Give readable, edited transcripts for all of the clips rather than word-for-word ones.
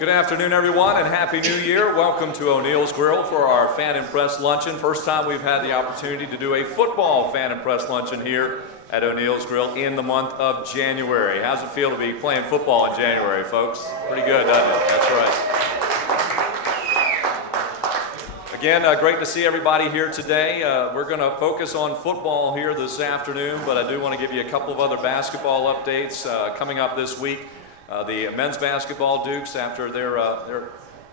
Good afternoon, everyone, and Happy New Year. Welcome to O'Neill's Grill for our Fan and Press Luncheon. First time we've had the opportunity to do a football Fan and Press Luncheon here at O'Neill's Grill in the month of January. How's it feel to be playing football in January, folks? Pretty good, doesn't it? That's right. Again, great to see everybody here today. We're going to focus on football here this afternoon, but I do want to give you a couple of other basketball updates coming up this week. The men's basketball Dukes, after their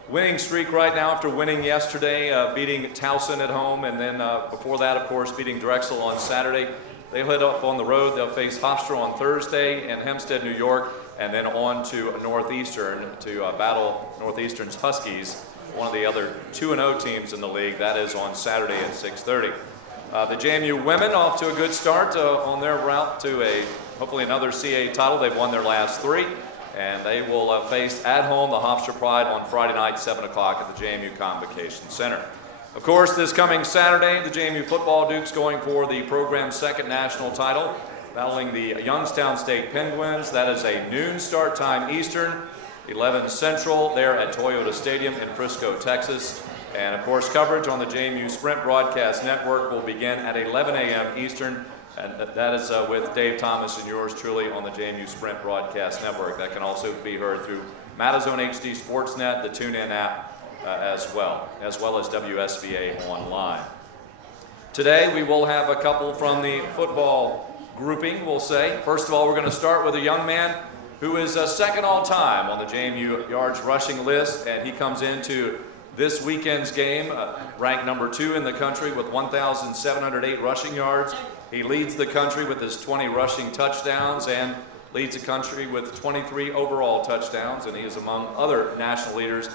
winning streak right now, after winning yesterday, beating Towson at home, and then before that, of course, beating Drexel on Saturday. They'll head up on the road. They'll face Hofstra on Thursday in Hempstead, New York, and then on to Northeastern to battle Northeastern's Huskies, one of the other 2-0 teams in the league. That is on Saturday at 6:30. The JMU women off to a good start on their route to hopefully another CAA title. They've won their last 3. And they will face at home the Hofstra Pride on Friday night, 7 o'clock at the JMU Convocation Center. Of course, this coming Saturday, the JMU football Dukes going for the program's second national title, battling the Youngstown State Penguins. That is a noon start time Eastern, 11 Central, there at Toyota Stadium in Frisco, Texas. And of course, coverage on the JMU Sprint Broadcast Network will begin at 11 a.m. Eastern. And that is with Dave Thomas and yours truly on the JMU Sprint Broadcast Network. That can also be heard through Matazone HD Sportsnet, the TuneIn app as well as WSVA Online. Today we will have a couple from the football grouping, we'll say. First of all, we're going to start with a young man who is second all-time on the JMU yards rushing list, and he comes into this weekend's game ranked number 2 in the country with 1,708 rushing yards. He leads the country with his 20 rushing touchdowns and leads the country with 23 overall touchdowns, and he is among other national leaders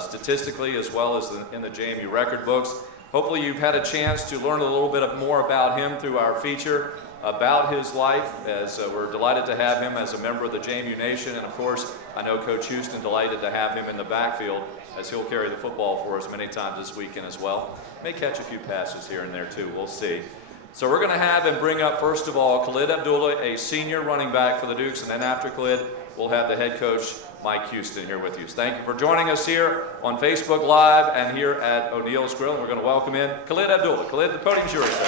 statistically as well as in the JMU record books. Hopefully you've had a chance to learn a little bit more about him through our feature about his life, as we're delighted to have him as a member of the JMU Nation, and of course I know Coach Houston delighted to have him in the backfield as he'll carry the football for us many times this weekend as well. May catch a few passes here and there too, we'll see. So we're going to have and bring up, first of all, Khalid Abdullah, a senior running back for the Dukes, and then after Khalid, we'll have the head coach, Mike Houston, here with you. So thank you for joining us here on Facebook Live and here at O'Neill's Grill. And we're going to welcome in Khalid Abdullah. Khalid, the podium's yours, sir.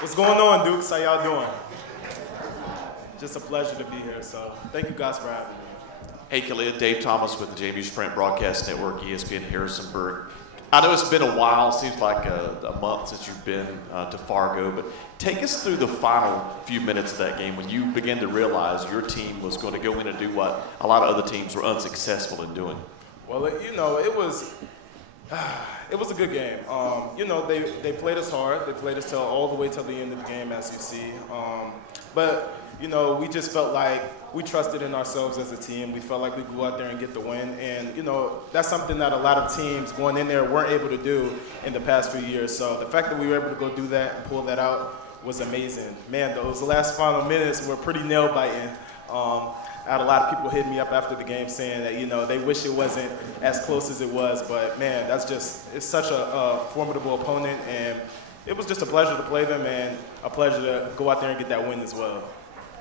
What's going on, Dukes? How y'all doing? Just a pleasure to be here, so thank you guys for having me. Hey Khalid, Dave Thomas with the JMU Sprint Broadcast Network, ESPN Harrisonburg. I know it's been a while, seems like a month since you've been to Fargo, but take us through the final few minutes of that game when you began to realize your team was going to go in and do what a lot of other teams were unsuccessful in doing. Well, it was a good game. They played us hard. They played us all the way till the end of the game, as you see. But we just felt like we trusted in ourselves as a team. We felt like we could go out there and get the win. And, that's something that a lot of teams going in there weren't able to do in the past few years. So the fact that we were able to go do that and pull that out was amazing. Man, those last final minutes were pretty nail-biting. I had a lot of people hitting me up after the game saying that, they wish it wasn't as close as it was. But, man, it's such a formidable opponent. And it was just a pleasure to play them and a pleasure to go out there and get that win as well.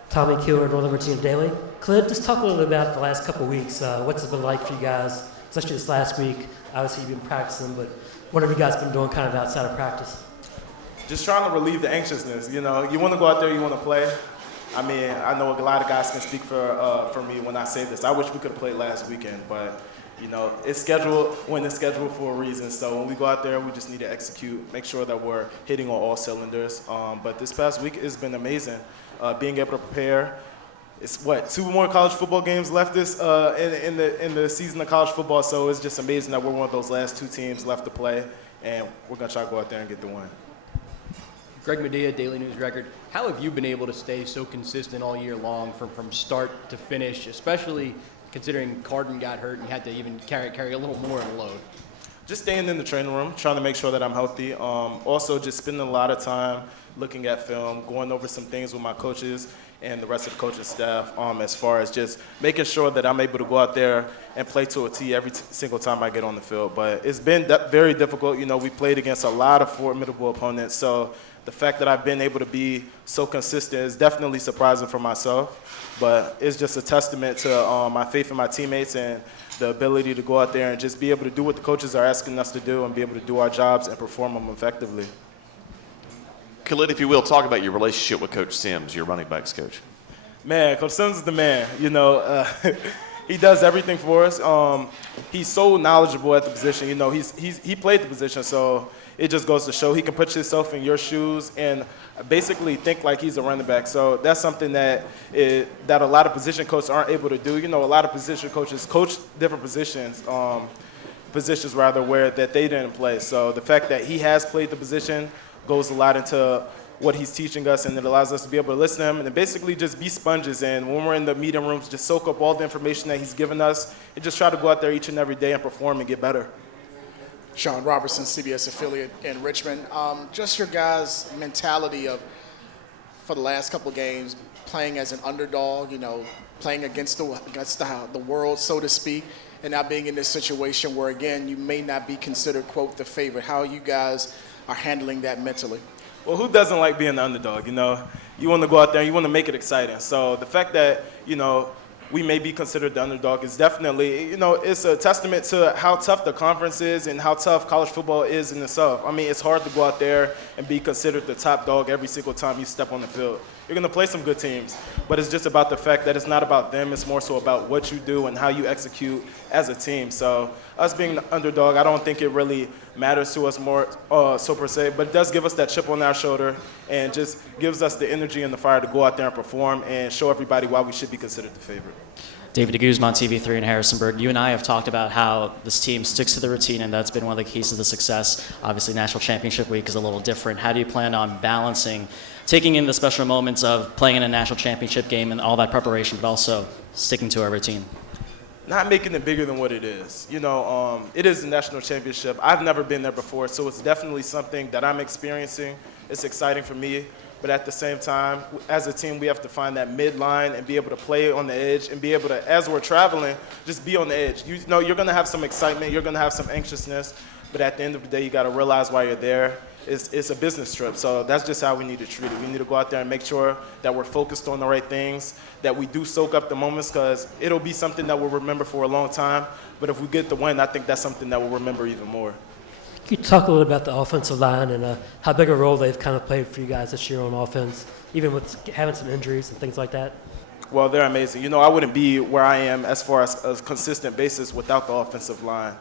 Tommy Keeler, Northern Virginia Daily. Khalid, just talk a little bit about the last couple of weeks. What's it been like for you guys, especially this last week? Obviously, you've been practicing, but what have you guys been doing kind of outside of practice? Just trying to relieve the anxiousness. You want to go out there, you want to play. I mean, I know a lot of guys can speak for me when I say this. I wish we could have played last weekend, but it's scheduled when it's scheduled for a reason. So when we go out there, we just need to execute, make sure that we're hitting on all cylinders. But this past week has been amazing. Being able to prepare. It's 2 more college football games left in the season of college football. So it's just amazing that we're one of those last 2 teams left to play, and we're gonna try to go out there and get the win. Greg Medea, Daily News Record. How have you been able to stay so consistent all year long from start to finish, especially considering Carden got hurt and you had to even carry a little more of a load? Just staying in the training room, trying to make sure that I'm healthy. Also, just spending a lot of time looking at film, going over some things with my coaches and the rest of the coaching staff as far as just making sure that I'm able to go out there and play to a T every single time I get on the field. But it's been very difficult. We played against a lot of formidable opponents, so the fact that I've been able to be so consistent is definitely surprising for myself, but it's just a testament to my faith in my teammates and the ability to go out there and just be able to do what the coaches are asking us to do and be able to do our jobs and perform them effectively. Khalid, if you will, talk about your relationship with Coach Sims, your running backs coach. Man, Coach Sims is the man. He does everything for us. He's so knowledgeable at the position. He played the position, so it just goes to show he can put himself in your shoes and basically think like he's a running back. So that's something that a lot of position coaches aren't able to do. A lot of position coaches coach different positions where that they didn't play. So the fact that he has played the position goes a lot into what he's teaching us, and it allows us to be able to listen to him and basically just be sponges. And when we're in the meeting rooms, just soak up all the information that he's given us and just try to go out there each and every day and perform and get better. Sean Robertson, CBS affiliate in Richmond. Just your guys' mentality for the last couple of games, playing as an underdog, playing against the world, so to speak, and now being in this situation where, again, you may not be considered, quote, the favorite. How you guys are handling that mentally? Well, who doesn't like being the underdog? You want to go out there and you want to make it exciting. So the fact that, we may be considered the underdog is definitely, it's a testament to how tough the conference is and how tough college football is in itself. I mean, it's hard to go out there and be considered the top dog every single time you step on the field. You're going to play some good teams, but it's just about the fact that it's not about them. It's more so about what you do and how you execute as a team. So us being the underdog, I don't think it really matters to us more so per se, but it does give us that chip on our shoulder and just gives us the energy and the fire to go out there and perform and show everybody why we should be considered the favorite. David DeGuzman, TV3 in Harrisonburg. You and I have talked about how this team sticks to the routine, and that's been one of the keys to the success. Obviously, National Championship Week is a little different. How do you plan on balancing taking in the special moments of playing in a national championship game and all that preparation, but also sticking to our routine? Not making it bigger than what it is. It is a national championship. I've never been there before, so it's definitely something that I'm experiencing. It's exciting for me. But at the same time, as a team, we have to find that midline and be able to play on the edge and be able to, as we're traveling, just be on the edge. You're going to have some excitement. You're going to have some anxiousness. But at the end of the day, you got to realize why you're there. It's a business trip. So that's just how we need to treat it. We need to go out there and make sure that we're focused on the right things, that we do soak up the moments, because it'll be something that we'll remember for a long time. But if we get the win, I think that's something that we'll remember even more. Can you talk a little about the offensive line and how big a role they've kind of played for you guys this year on offense, even with having some injuries and things like that? Well, they're amazing. I wouldn't be where I am as far as a consistent basis without the offensive line.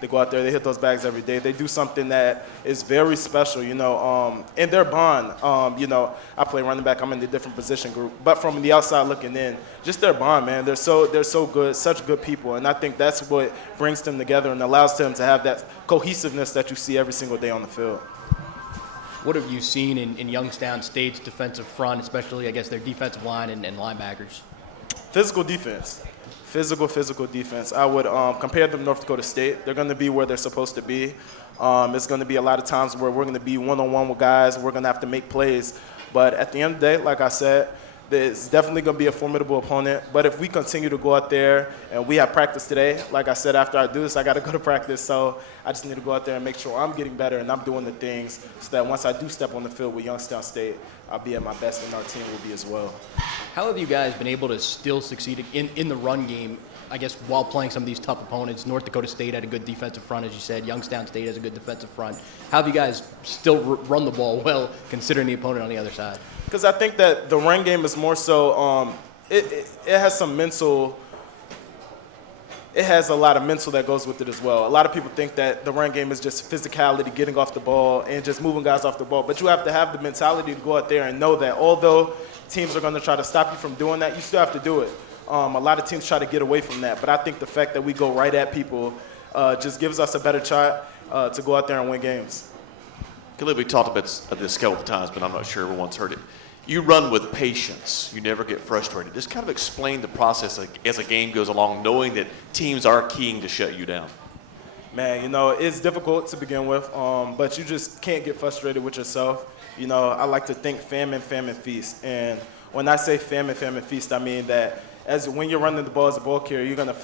They go out there, they hit those bags every day. They do something that is very special, and their bond. I play running back. I'm in a different position group. But from the outside looking in, just their bond, man, they're so good, such good people. And I think that's what brings them together and allows them to have that cohesiveness that you see every single day on the field. What have you seen in Youngstown State's defensive front, especially, I guess, their defensive line and linebackers? Physical defense. Physical defense. I would compare them to North Dakota State. They're going to be where they're supposed to be. It's going to be a lot of times where we're going to be one-on-one with guys. We're going to have to make plays. But at the end of the day, like I said, it's definitely going to be a formidable opponent. But if we continue to go out there and we have practice today, like I said, after I do this, I got to go to practice. So I just need to go out there and make sure I'm getting better and I'm doing the things so that once I do step on the field with Youngstown State, I'll be at my best and our team will be as well. How have you guys been able to still succeed in the run game, I guess, while playing some of these tough opponents? North Dakota State had a good defensive front, as you said. Youngstown State has a good defensive front. How have you guys still run the ball well, considering the opponent on the other side? Because I think that the run game is more so, it has some mental, it has a lot of mental that goes with it as well. A lot of people think that the run game is just physicality, getting off the ball, and just moving guys off the ball. But you have to have the mentality to go out there and know that although teams are going to try to stop you from doing that, you still have to do it. A lot of teams try to get away from that. But I think the fact that we go right at people just gives us a better shot to go out there and win games. Khalid, we talked about this a couple of times, but I'm not sure everyone's heard it. You run with patience. You never get frustrated. Just kind of explain the process as a game goes along, knowing that teams are keying to shut you down. Man, it's difficult to begin with, but you just can't get frustrated with yourself. I like to think famine, feast. And when I say famine, feast, I mean that as when you're running the ball as a ball carrier, you're gonna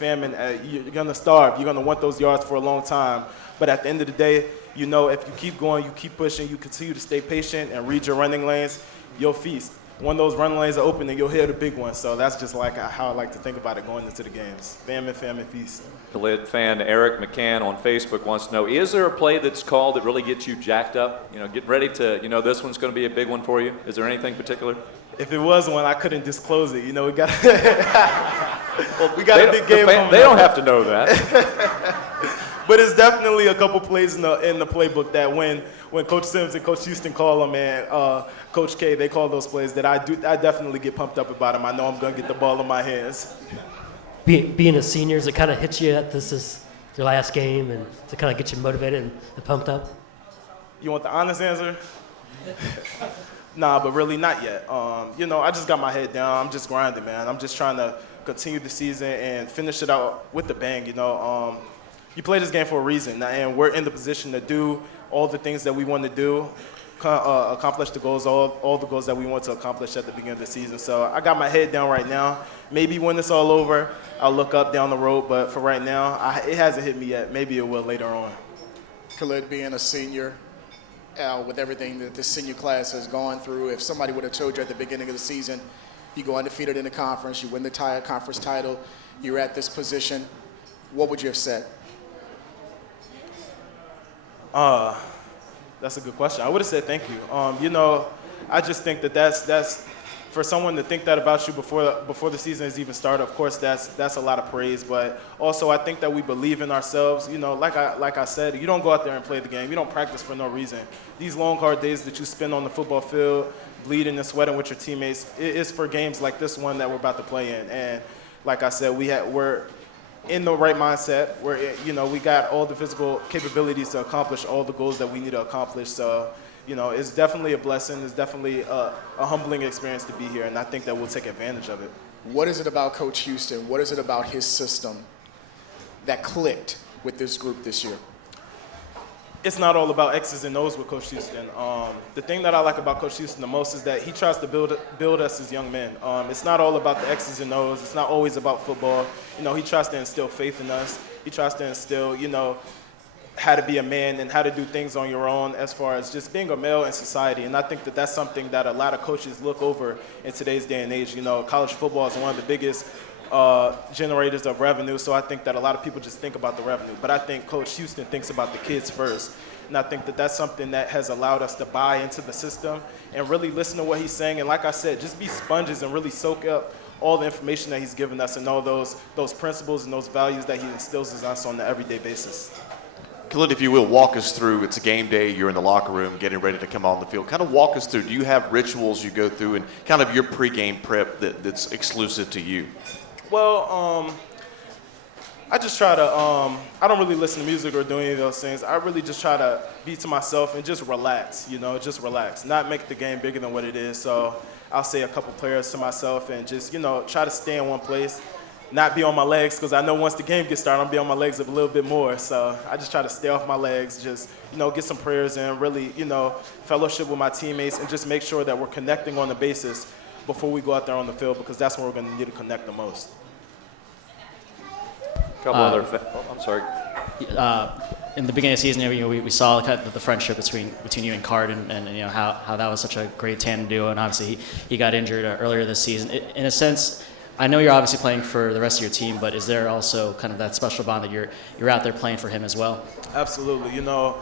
you're gonna starve. You're gonna want those yards for a long time. But at the end of the day, you know, if you keep going, you keep pushing, you continue to stay patient and read your running lanes, you'll feast. When those running lanes are open, then you'll hit a big one. So that's just like how I like to think about it going into the games. Famine, feast. Khalid fan Eric McCann on Facebook wants to know, is there a play that's called that really gets you jacked up? You know, get ready to, you know, this one's going to be a big one for you. Is there anything particular? If it was one, I couldn't disclose it. You know, we got we got a big game coming They don't up. have to know that. But it's definitely a couple plays in the playbook that when Coach Sims and Coach Houston call them and Coach K, they call those plays that I definitely get pumped up about them. I know I'm going to get the ball in my hands. Being a senior, does it kind of hit you that this is your last game and to kind of get you motivated and pumped up? You want the honest answer? Nah, but really not yet. You know, I just got my head down. I'm just grinding, man. I'm just trying to continue the season and finish it out with the bang, you know. You play this game for a reason, and we're in the position to do all the things that we want to do, accomplish the goals, all the goals that we want to accomplish at the beginning of the season. So I got my head down right now. Maybe when it's all over, I'll look up down the road, but for right now, it hasn't hit me yet. Maybe it will later on. Khalid, being a senior, with everything that the senior class has gone through, if somebody would have told you at the beginning of the season, you go undefeated in the conference, you win the conference title, you're at this position, what would you have said? That's a good question. I would have said thank you. You know, I just think that's for someone to think that about you before the season has even started. Of course, that's a lot of praise. But also, I think that we believe in ourselves. You know, like I said, you don't go out there and play the game. You don't practice for no reason. These long, hard days that you spend on the football field, bleeding and sweating with your teammates, it is for games like this one that we're about to play in. And like I said, we're in the right mindset. We got all the physical capabilities to accomplish all the goals that we need to accomplish. So, you know, it's definitely a blessing. It's definitely a humbling experience to be here, and I think that we'll take advantage of it. What is it about Coach Houston? What is it about his system that clicked with this group this year? It's not all about X's and O's with Coach Houston. The thing that I like about Coach Houston the most is that he tries to build us as young men. It's not all about the X's and O's. It's not always about football. You know, he tries to instill faith in us. He tries to instill, you know, how to be a man and how to do things on your own as far as just being a male in society. And I think that that's something that a lot of coaches look over in today's day and age. You know, college football is one of the biggest generators of revenue, so I think that a lot of people just think about the revenue. But I think Coach Houston thinks about the kids first. And I think that that's something that has allowed us to buy into the system and really listen to what he's saying. And like I said, just be sponges and really soak up all the information that he's given us and all those principles and those values that he instills in us on an everyday basis. Khalid, if you will, walk us through. It's a game day. You're in the locker room getting ready to come on the field. Kind of walk us through. Do you have rituals you go through and kind of your pregame prep that's exclusive to you? Well, I just try to, I don't really listen to music or do any of those things. I really just try to be to myself and just relax, you know, just relax. Not make the game bigger than what it is. So I'll say a couple prayers to myself and just, you know, try to stay in one place. Not be on my legs, because I know once the game gets started, I'll be on my legs a little bit more. So I just try to stay off my legs, just, you know, get some prayers in, really, you know, fellowship with my teammates, and just make sure that we're connecting on the basis before we go out there on the field, because that's when we're going to need to connect the most. I'm sorry. In the beginning of the season, you know, we saw kind of the friendship between you and Carden, and you know how that was such a great tandem duo. And obviously he got injured earlier this season. In a sense, I know you're obviously playing for the rest of your team, but is there also kind of that special bond that you're out there playing for him as well? Absolutely. You know,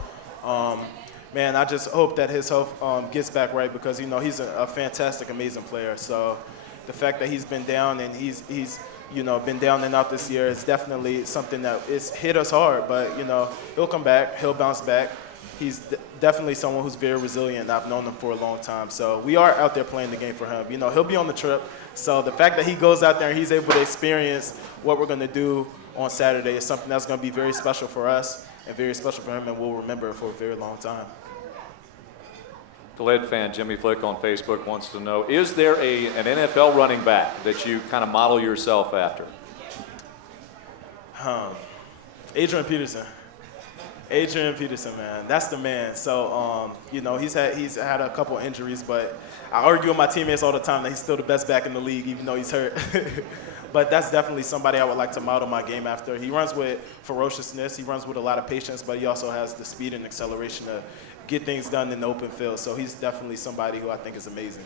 man, I just hope that his health gets back right, because, you know, he's a fantastic, amazing player. So the fact that he's been down and he's you know, been down and out this year is definitely something that it's hit us hard. But, you know, he'll come back. He'll bounce back. He's definitely someone who's very resilient. I've known him for a long time. So we are out there playing the game for him. You know, he'll be on the trip. So the fact that he goes out there and he's able to experience what we're going to do on Saturday is something that's going to be very special for us and very special for him, and we'll remember it for a very long time. Khalid fan Jimmy Flick on Facebook wants to know, is there an NFL running back that you kind of model yourself after? Adrian Peterson. Adrian Peterson, man, that's the man. So, you know, he's had a couple injuries, but I argue with my teammates all the time that he's still the best back in the league, even though he's hurt. But that's definitely somebody I would like to model my game after. He runs with ferociousness. He runs with a lot of patience, but he also has the speed and acceleration to get things done in the open field. So he's definitely somebody who I think is amazing.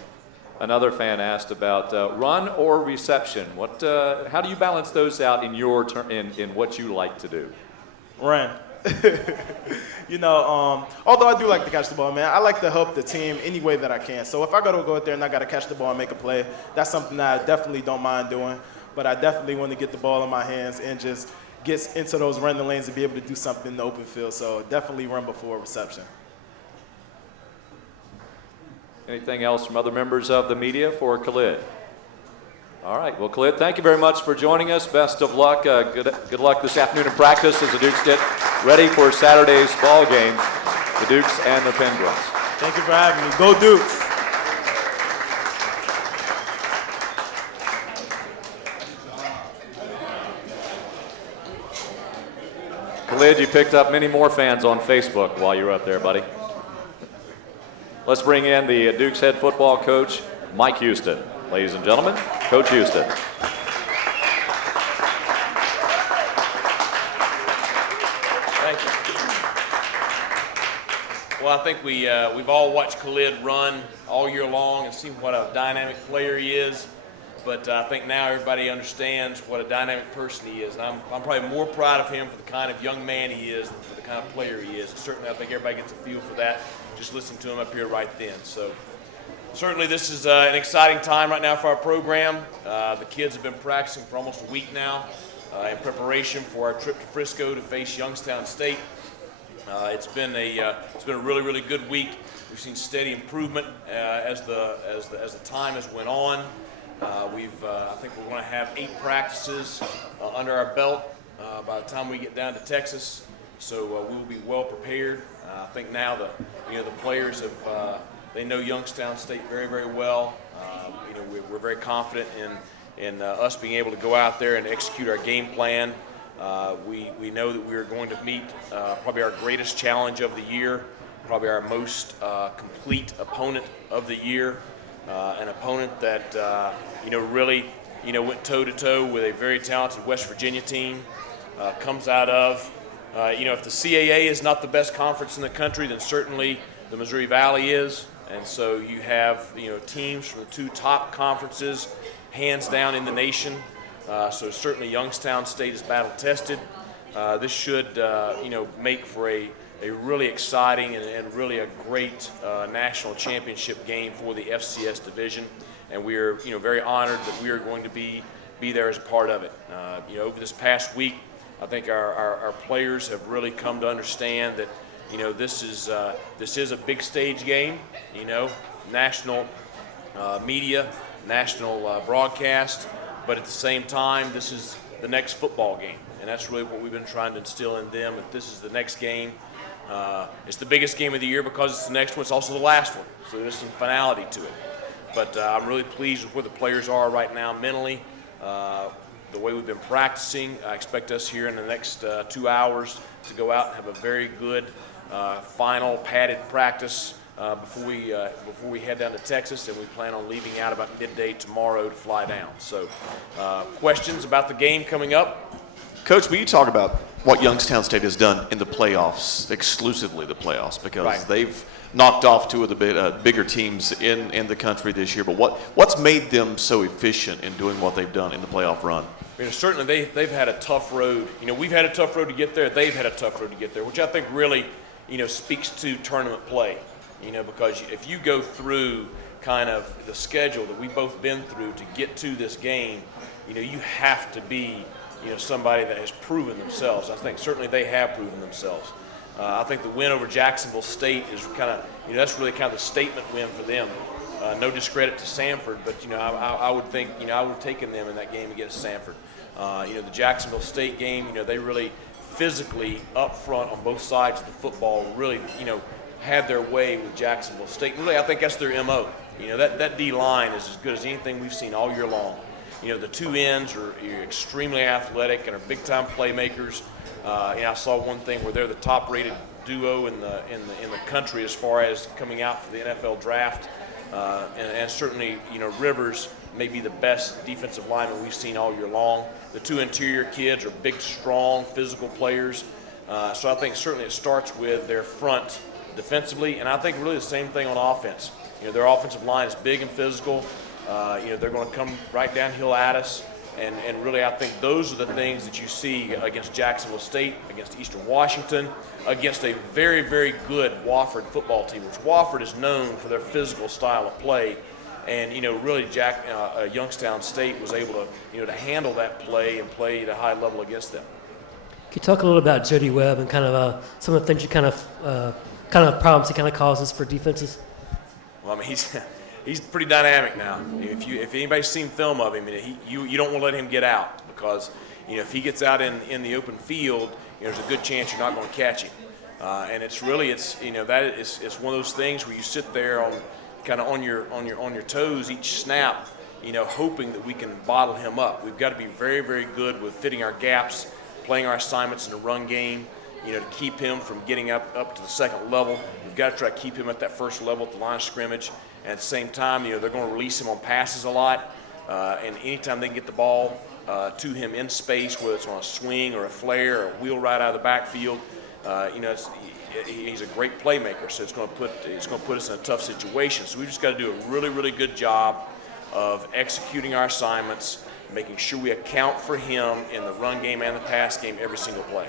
Another fan asked about run or reception. How do you balance those out in in what you like to do? Run. You know, although I do like to catch the ball, man, I like to help the team any way that I can. So if I got to go out there and I got to catch the ball and make a play, that's something that I definitely don't mind doing. But I definitely want to get the ball in my hands and just get into those running lanes and be able to do something in the open field. So definitely run before reception. Anything else from other members of the media for Khalid? All right. Well, Khalid, thank you very much for joining us. Best of luck. Good luck this afternoon in practice as the Dukes get ready for Saturday's ball game, the Dukes and the Penguins. Thank you for having me. Go Dukes. Khalid, you picked up many more fans on Facebook while you were up there, buddy. Let's bring in the Dukes head football coach, Mike Houston. Ladies and gentlemen, Coach Houston. Thank you. Well, I think we've all watched Khalid run all year long and seen what a dynamic player he is. But I think now everybody understands what a dynamic person he is. And I'm probably more proud of him for the kind of young man he is than for the kind of player he is. And certainly I think everybody gets a feel for that just listening to him up here right then. So certainly this is an exciting time right now for our program. The kids have been practicing for almost a week now in preparation for our trip to Frisco to face Youngstown State. It's been a really, really good week. We've seen steady improvement as the time has went on. I think we're going to have 8 practices under our belt by the time we get down to Texas. So we will be well prepared. I think now the players have they know Youngstown State very, very well. We're very confident in us being able to go out there and execute our game plan. We know that we are going to meet probably our greatest challenge of the year, probably our most complete opponent of the year, an opponent that really went toe-to-toe with a very talented West Virginia team, comes out of if the CAA is not the best conference in the country, then certainly the Missouri Valley is. And so you have teams from the 2 top conferences, hands down in the nation. So certainly Youngstown State is battle tested. This should make for a really exciting and really a great national championship game for the FCS division. And we are very honored that we are going to be there as a part of it. Over this past week, I think our players have really come to understand that this is a big stage game. National media, national broadcast, but at the same time, this is the next football game, and that's really what we've been trying to instill in them. That this is the next game. It's the biggest game of the year because it's the next one. It's also the last one, so there's some finality to it. But I'm really pleased with where the players are right now mentally. The way we've been practicing, I expect us here in the next 2 hours to go out and have a very good final padded practice before we head down to Texas, and we plan on leaving out about midday tomorrow to fly down. So questions about the game coming up? Coach, will you talk about what Youngstown State has done in the playoffs, exclusively the playoffs, because Right. they've knocked off 2 of the bigger teams in the country this year, but what's made them so efficient in doing what they've done in the playoff run? Certainly they've had a tough road. We've had a tough road to get there. They've had a tough road to get there, which I think really, speaks to tournament play. Because if you go through kind of the schedule that we've both been through to get to this game, you have to be, somebody that has proven themselves. I think certainly they have proven themselves. I think the win over Jacksonville State is kind of, that's really kind of the statement win for them. No discredit to Samford, but I would think, I would have taken them in that game against Samford. The Jacksonville State game, they really physically up front on both sides of the football really, had their way with Jacksonville State. And really, I think that's their MO. That D line is as good as anything we've seen all year long. The 2 ends are extremely athletic and are big time playmakers. I saw one thing where they're the top-rated duo in the country as far as coming out for the NFL draft, and certainly Rivers may be the best defensive lineman we've seen all year long. The two interior kids are big, strong, physical players. So I think certainly it starts with their front defensively, and I think really the same thing on offense. Their offensive line is big and physical. They're going to come right downhill at us, and really I think those are the things that you see against Jacksonville State, against Eastern Washington, against a very, very good Wofford football team, which Wofford is known for their physical style of play. And really, Youngstown State was able to handle that play and play at a high level against them. Can you talk a little about Jody Webb and kind of some of the things you kind of problems he kind of causes for defenses? Well, I mean, he's pretty dynamic now. If anybody's seen film of him, you don't want to let him get out, because if he gets out in the open field, there's a good chance you're not going to catch him. And it's one of those things where you sit there on your toes each snap, hoping that we can bottle him up. We've got to be very, very good with fitting our gaps, playing our assignments in the run game, to keep him from getting up to the second level. We've got to try to keep him at that first level at the line of scrimmage. And at the same time, they're going to release him on passes a lot. And anytime they can get the ball to him in space, whether it's on a swing or a flare or a wheel right out of the backfield, he's a great playmaker. So it's going to put us in a tough situation. So we just got to do a really, really good job of executing our assignments, making sure we account for him in the run game and the pass game every single play.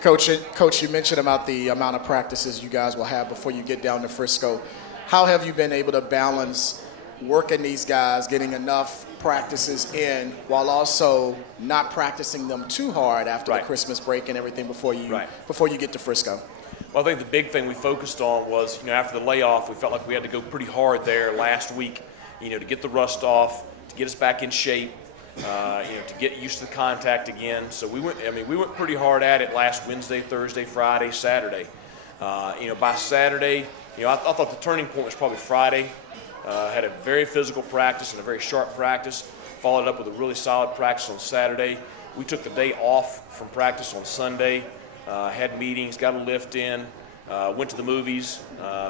Coach, you mentioned about the amount of practices you guys will have before you get down to Frisco. How have you been able to balance working these guys, getting enough practices in, while also not practicing them too hard after the Christmas break and everything before you get to Frisco? Well, I think the big thing we focused on was, after the layoff, we felt like we had to go pretty hard there last week, to get the rust off, to get us back in shape, to get used to the contact again. So we went pretty hard at it last Wednesday, Thursday, Friday, Saturday. By Saturday, I thought the turning point was probably Friday. Had a very physical practice and a very sharp practice, followed up with a really solid practice on Saturday. We took the day off from practice on Sunday, had meetings, got a lift in, went to the movies,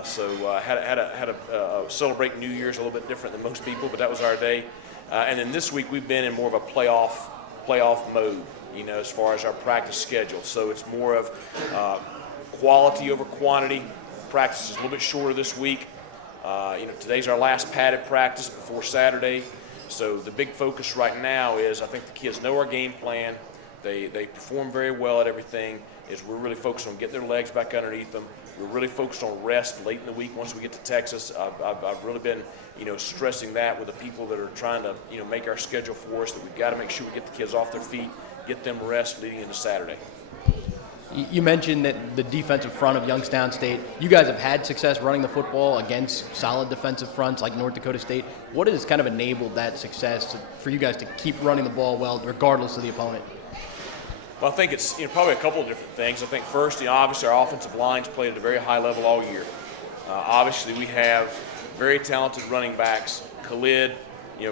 so had a celebrate New Year's a little bit different than most people, but that was our day. And then this week we've been in more of a playoff mode, as far as our practice schedule. So it's more of quality over quantity. Practice is a little bit shorter this week. Today's our last padded practice before Saturday. So the big focus right now is, I think the kids know our game plan. They perform very well at everything. We're really focused on getting their legs back underneath them. We're really focused on rest late in the week once we get to Texas. I've really been, stressing that with the people that are trying to, make our schedule for us, that we've got to make sure we get the kids off their feet, get them rest leading into Saturday. You mentioned that the defensive front of Youngstown State, you guys have had success running the football against solid defensive fronts like North Dakota State. What has kind of enabled that success for you guys to keep running the ball well regardless of the opponent? Well, I think it's probably a couple of different things. I think first, obviously our offensive line's played at a very high level all year. Obviously we have very talented running backs. Khalid,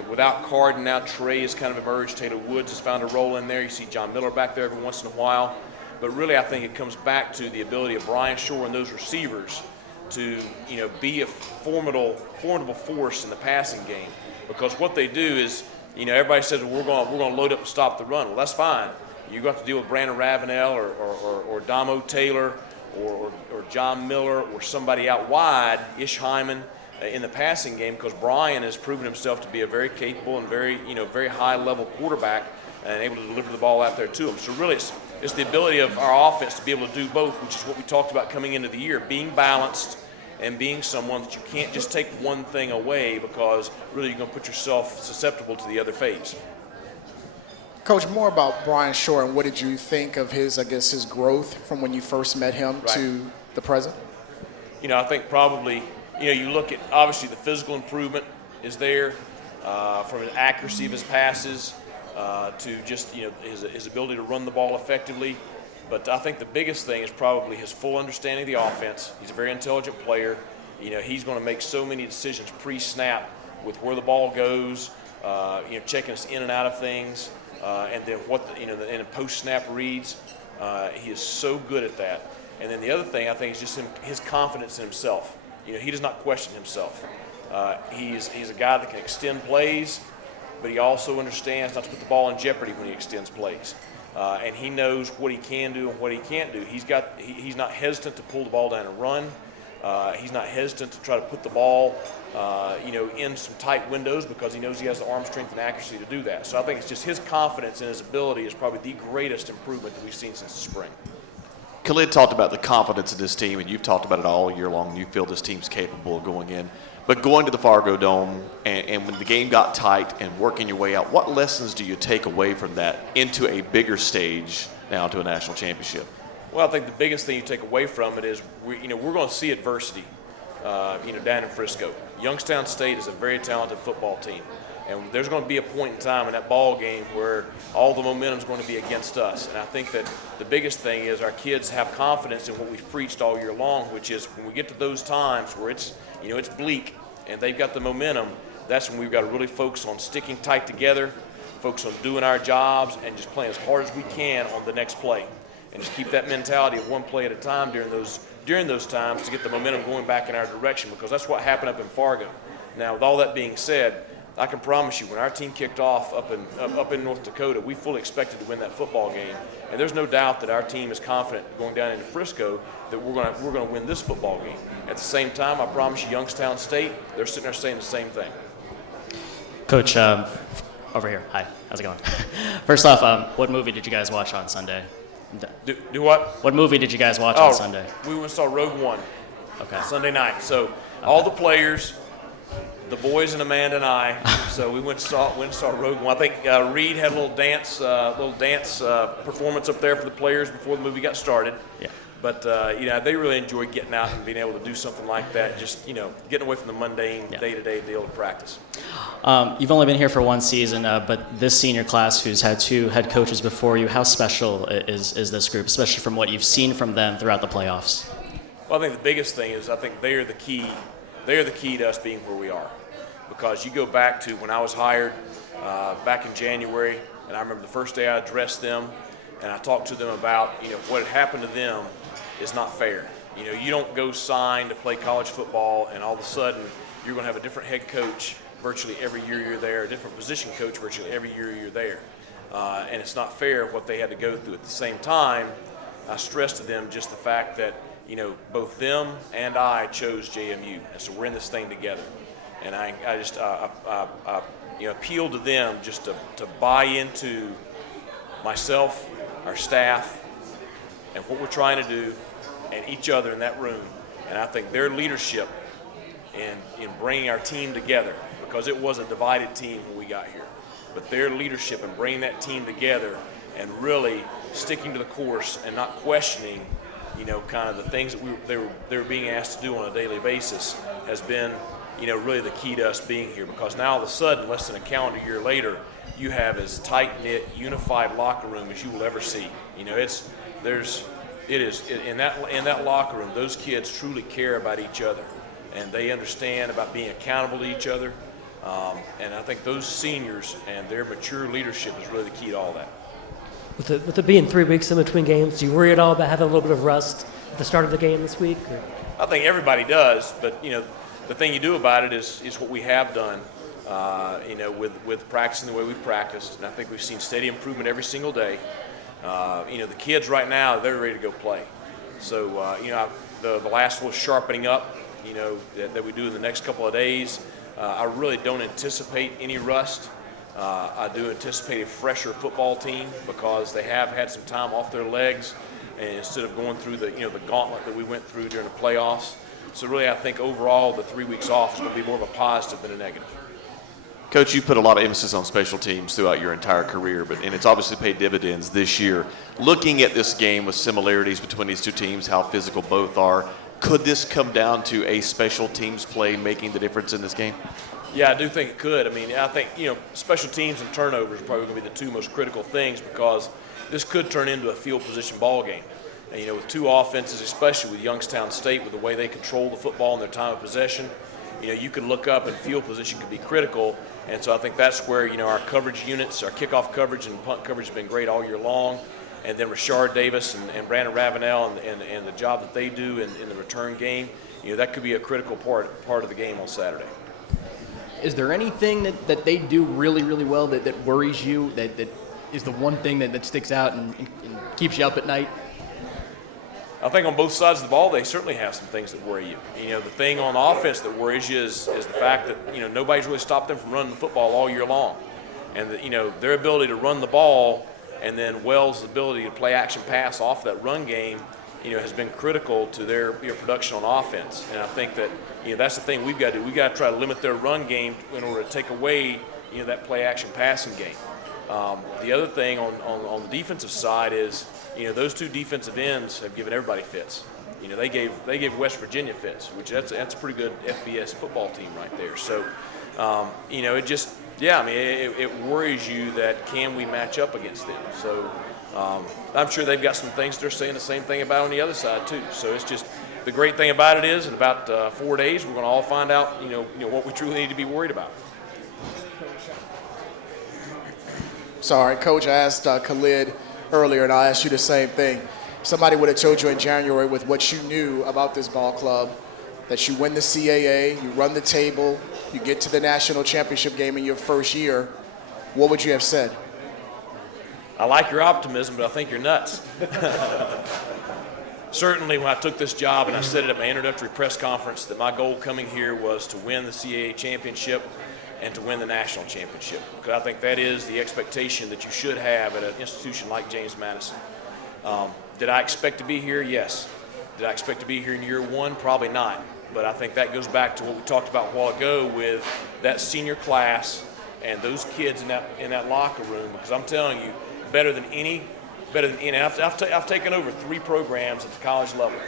without Carden now, Trey has kind of emerged. Taylor Woods has found a role in there. You see John Miller back there every once in a while. But really, I think it comes back to the ability of Brian Shore and those receivers to, be a formidable force in the passing game. Because what they do is, everybody says, well, we're going to load up and stop the run. Well, that's fine. You're going to have to deal with Brandon Ravenel or Damo Taylor or John Miller or somebody out wide, Ish Hyman, in the passing game, because Brian has proven himself to be a very capable and very high-level quarterback and able to deliver the ball out there to him. So really, it's the ability of our offense to be able to do both, which is what we talked about coming into the year, being balanced and being someone that you can't just take one thing away, because really you're going to put yourself susceptible to the other phase. Coach, more about Brian Shore, and what did you think of his growth from when you first met him to the present? I think probably, you look at, obviously the physical improvement is there, from his accuracy of his passes, to just, his ability to run the ball effectively. But I think the biggest thing is probably his full understanding of the offense. He's a very intelligent player. He's going to make so many decisions pre-snap with where the ball goes, checking us in and out of things, and then what in post-snap reads. He is so good at that. And then the other thing I think is just his confidence in himself. He does not question himself. He's a guy that can extend plays, but he also understands not to put the ball in jeopardy when he extends plays. And he knows what he can do and what he can't do. He's not hesitant to pull the ball down and run. He's not hesitant to try to put the ball, in some tight windows because he knows he has the arm strength and accuracy to do that. So I think it's just his confidence in his ability is probably the greatest improvement that we've seen since the spring. Khalid talked about the confidence in this team, and you've talked about it all year long. You feel this team's capable of going in. But going to the Fargo Dome and when the game got tight and working your way out, what lessons do you take away from that into a bigger stage now to a national championship? Well, I think the biggest thing you take away from it is we're going to see adversity, down in Frisco. Youngstown State is a very talented football team, and there's going to be a point in time in that ball game where all the momentum is going to be against us. And I think that the biggest thing is our kids have confidence in what we've preached all year long, which is when we get to those times where it's bleak and they've got the momentum, that's when we've got to really focus on sticking tight together, focus on doing our jobs, and just playing as hard as we can on the next play. And just keep that mentality of one play at a time during those times to get the momentum going back in our direction, because that's what happened up in Fargo. Now, with all that being said, I can promise you, when our team kicked off up in North Dakota, we fully expected to win that football game, and there's no doubt that our team is confident going down into Frisco that we're going to win this football game. At the same time, I promise you, Youngstown State, they're sitting there saying the same thing. Coach, over here. Hi, how's it going? First off, what movie did you guys watch on Sunday? Do what? What movie did you guys watch on Sunday? We went and saw Rogue One. Okay. Sunday night. So all the players, the boys and Amanda and I, so we went and saw Rogue One. I think Reed had a little dance performance up there for the players before the movie got started. Yeah. But they really enjoyed getting out and being able to do something like that. Just getting away from the mundane day-to-day deal of practice. You've only been here for one season, but this senior class, who's had two head coaches before you, how special is this group, especially from what you've seen from them throughout the playoffs? Well, I think the biggest thing is I think they are the key. They are the key to us being where we are, because you go back to when I was hired back in January, and I remember the first day I addressed them, and I talked to them about what had happened to them is not fair. You don't go sign to play college football and all of a sudden you're going to have a different head coach virtually every year you're there, a different position coach virtually every year you're there. And it's not fair what they had to go through. At the same time, I stressed to them just the fact that, both them and I chose JMU. And so we're in this thing together. And I just appealed to them just to buy into myself, our staff, and what we're trying to do, and each other in that room. And I think their leadership in bringing our team together, because it was a divided team when we got here, but their leadership in bringing that team together and really sticking to the course and not questioning, kind of the things that they were being asked to do on a daily basis has been, really the key to us being here. Because now all of a sudden, less than a calendar year later, you have as tight-knit, unified locker room as you will ever see. In that locker room, those kids truly care about each other, and they understand about being accountable to each other. And I think those seniors and their mature leadership is really the key to all that. With it being 3 weeks in between games, do you worry at all about having a little bit of rust at the start of the game this week? Or? I think everybody does, but the thing you do about it is what we have done. With practicing the way we've practiced, and I think we've seen steady improvement every single day. The kids right now, they're ready to go play. So, the last little sharpening up, that we do in the next couple of days, I really don't anticipate any rust. I do anticipate a fresher football team because they have had some time off their legs, and instead of going through the gauntlet that we went through during the playoffs. So really, I think overall the 3 weeks off is going to be more of a positive than a negative. Coach, you put a lot of emphasis on special teams throughout your entire career, and it's obviously paid dividends this year. Looking at this game with similarities between these two teams, how physical both are, could this come down to a special teams play making the difference in this game? Yeah, I do think it could. I think, special teams and turnovers are probably going to be the two most critical things, because this could turn into a field position ball game. And, with two offenses, especially with Youngstown State, with the way they control the football and their time of possession, you could look up and field position could be critical. And so I think that's where, our coverage units, our kickoff coverage and punt coverage have been great all year long. and then Rashard Davis and Brandon Ravenel and the job that they do in the return game, that could be a critical part of the game on Saturday. Is there anything that they do really, really well that worries you, that is the one thing that sticks out and keeps you up at night? I think on both sides of the ball, they certainly have some things that worry you. The thing on offense that worries you is the fact that, nobody's really stopped them from running the football all year long. And, their ability to run the ball and then Wells' ability to play action pass off that run game, has been critical to their production on offense. And I think that, that's the thing we've got to do. We've got to try to limit their run game in order to take away, that play action passing game. The other thing on the defensive side is, those two defensive ends have given everybody fits. They gave West Virginia fits, which that's a pretty good FBS football team right there. So, it worries you that can we match up against them. So I'm sure they've got some things they're saying the same thing about on the other side too. So it's just the great thing about it is in about 4 days we're going to all find out what we truly need to be worried about. Sorry, Coach, I asked Khalid earlier, and I'll ask you the same thing. Somebody would have told you in January with what you knew about this ball club, that you win the CAA, you run the table, you get to the national championship game in your first year, what would you have said? I like your optimism, but I think you're nuts. Certainly when I took this job, and I said it at my introductory press conference, that my goal coming here was to win the CAA championship and to win the national championship. Because I think that is the expectation that you should have at an institution like James Madison. Did I expect to be here? Yes. Did I expect to be here in year one? Probably not. But I think that goes back to what we talked about a while ago with that senior class and those kids in that locker room. Because I'm telling you, better than any. I've taken over 3 programs at the college level.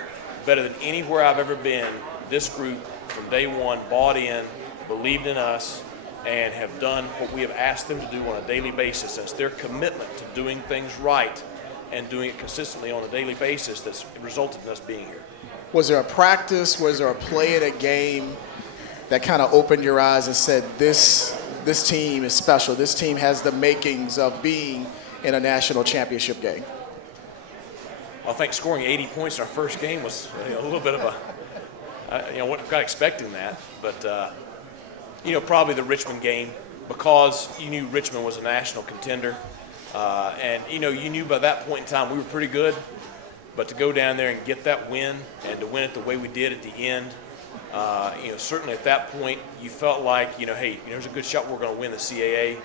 Better than anywhere I've ever been, this group from day one bought in, believed in us, and have done what we have asked them to do on a daily basis. It's their commitment to doing things right and doing it consistently on a daily basis that's resulted in us being here. Was there a practice, was there a play in a game that kind of opened your eyes and said, this team is special, this team has the makings of being in a national championship game? I think scoring 80 points in our first game was a little bit of wasn't quite expecting that, but probably the Richmond game, because you knew Richmond was a national contender, and you knew by that point in time we were pretty good, but to go down there and get that win and to win it the way we did at the end, certainly at that point you felt like hey, there's a good shot we're going to win the CAA.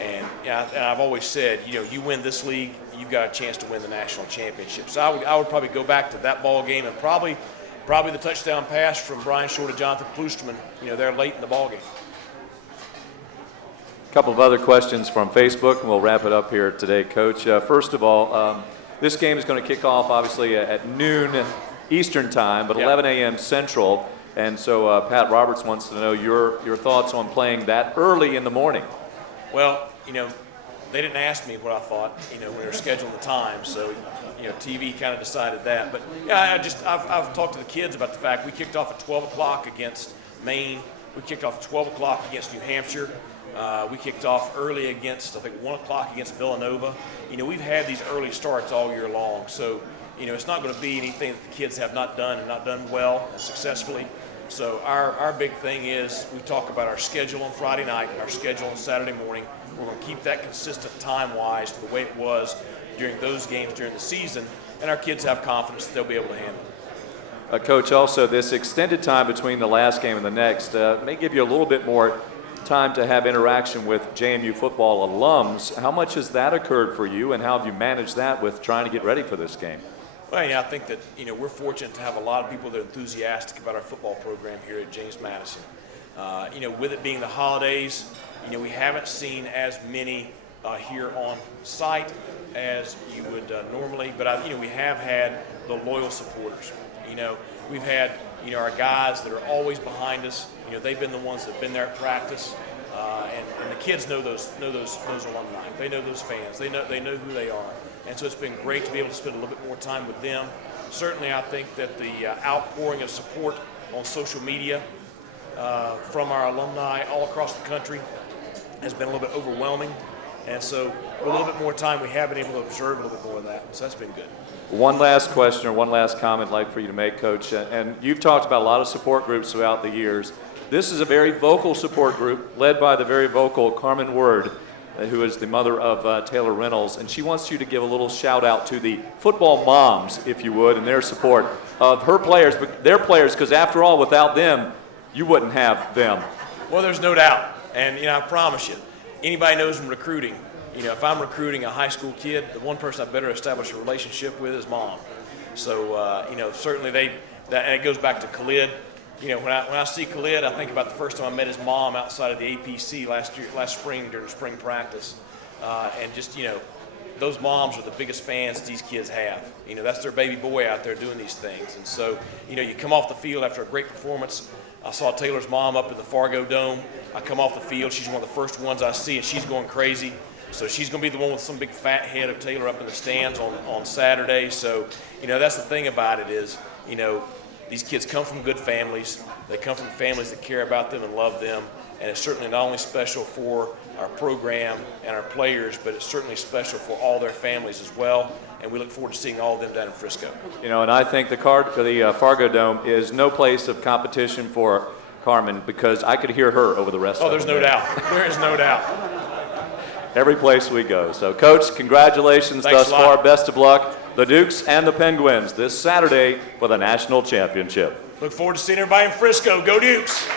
And I've always said, you win this league, you've got a chance to win the national championship. So I would probably go back to that ball game and probably the touchdown pass from Brian Shore to Jonathan Plusterman, there late in the ball game. A couple of other questions from Facebook, and we'll wrap it up here today, Coach. First of all, this game is going to kick off obviously at noon Eastern time, but 11 a.m. Central. And so Pat Roberts wants to know your thoughts on playing that early in the morning. Well, they didn't ask me what I thought, when they were scheduling the time, so, TV kind of decided that. But, I've talked to the kids about the fact we kicked off at 12 o'clock against Maine. We kicked off at 12 o'clock against New Hampshire. We kicked off early against, 1 o'clock against Villanova. We've had these early starts all year long, so, it's not going to be anything that the kids have not done and not done well and successfully. So our big thing is we talk about our schedule on Friday night, our schedule on Saturday morning. We're going to keep that consistent time-wise to the way it was during those games during the season, and our kids have confidence that they'll be able to handle it. Coach, also this extended time between the last game and the next may give you a little bit more time to have interaction with JMU football alums. How much has that occurred for you, and how have you managed that with trying to get ready for this game? Well, I think that we're fortunate to have a lot of people that are enthusiastic about our football program here at James Madison. With it being the holidays, we haven't seen as many here on site as you would normally, but we have had the loyal supporters. We've had our guys that are always behind us. They've been the ones that have been there at practice, and the kids know those alumni. They know those fans. They know who they are. And so it's been great to be able to spend a little bit more time with them. Certainly, I think that the outpouring of support on social media from our alumni all across the country has been a little bit overwhelming. And so with a little bit more time, we have been able to observe a little bit more of that. So that's been good. One last question or one last comment I'd like for you to make, Coach. And you've talked about a lot of support groups throughout the years. This is a very vocal support group led by the very vocal Carmen Word, who is the mother of Taylor Reynolds. And she wants you to give a little shout out to the football moms, if you would, and their support of her players, but their players, because after all, without them, you wouldn't have them. Well, there's no doubt. And, I promise you, anybody knows from recruiting, if I'm recruiting a high school kid, the one person I better establish a relationship with is mom. So, certainly and it goes back to Khalid. When I see Khalid, I think about the first time I met his mom outside of the APC last spring during spring practice. And just, those moms are the biggest fans these kids have. That's their baby boy out there doing these things. And so, you come off the field after a great performance. I saw Taylor's mom up in the Fargo Dome. I come off the field. She's one of the first ones I see, and she's going crazy. So she's going to be the one with some big fat head of Taylor up in the stands on Saturday. So, that's the thing about it is, these kids come from good families. They come from families that care about them and love them. And it's certainly not only special for our program and our players, but it's certainly special for all their families as well. And we look forward to seeing all of them down in Frisco. And I think the Fargo Dome is no place of competition for Carmen, because I could hear her over the rest of it. Oh, there's no doubt. There is no doubt. Every place we go. So, Coach, congratulations thus far. Best of luck. The Dukes and the Penguins this Saturday for the national championship. Look forward to seeing everybody in Frisco. Go Dukes!